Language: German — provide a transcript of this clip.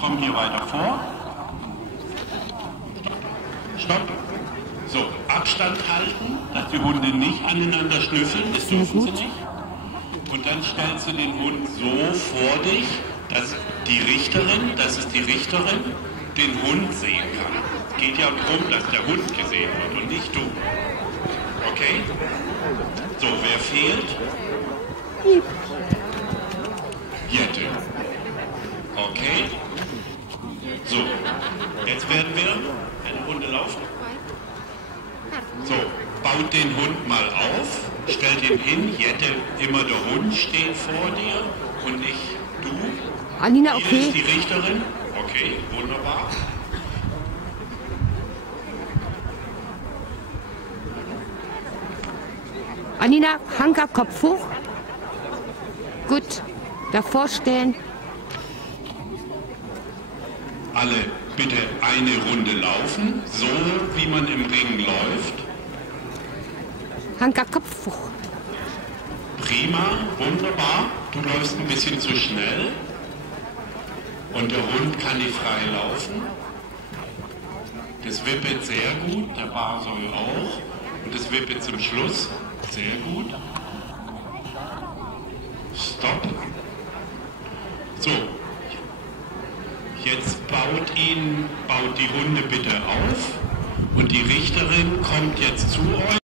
komm hier weiter vor. Stopp. So, Abstand halten, dass die Hunde nicht aneinander schnüffeln, das dürfen sie nicht. Und dann stellst du den Hund so vor dich, dass die Richterin, den Hund sehen kann. Es geht ja darum, dass der Hund gesehen wird und nicht du. Okay? So, wer fehlt? Jette. Okay. So, jetzt werden wir eine Runde laufen. So, baut den Hund mal auf, stellt ihn hin, Jette, immer der Hund steht vor dir und nicht du. Anina, okay. Hier ist die Richterin. Okay, wunderbar. Anina, Hanker, Kopf hoch. Gut, davor stellen. Alle bitte eine Runde laufen, so wie man im Ring läuft. Hanker, Kopf hoch. Prima, wunderbar. Du läufst ein bisschen zu schnell. Und der Hund kann nicht frei laufen. Das wippet sehr gut, der Barsoll auch. Und das wippet zum Schluss sehr gut. Stopp. So. Jetzt baut die Runde bitte auf. Und die Richterin kommt jetzt zu euch.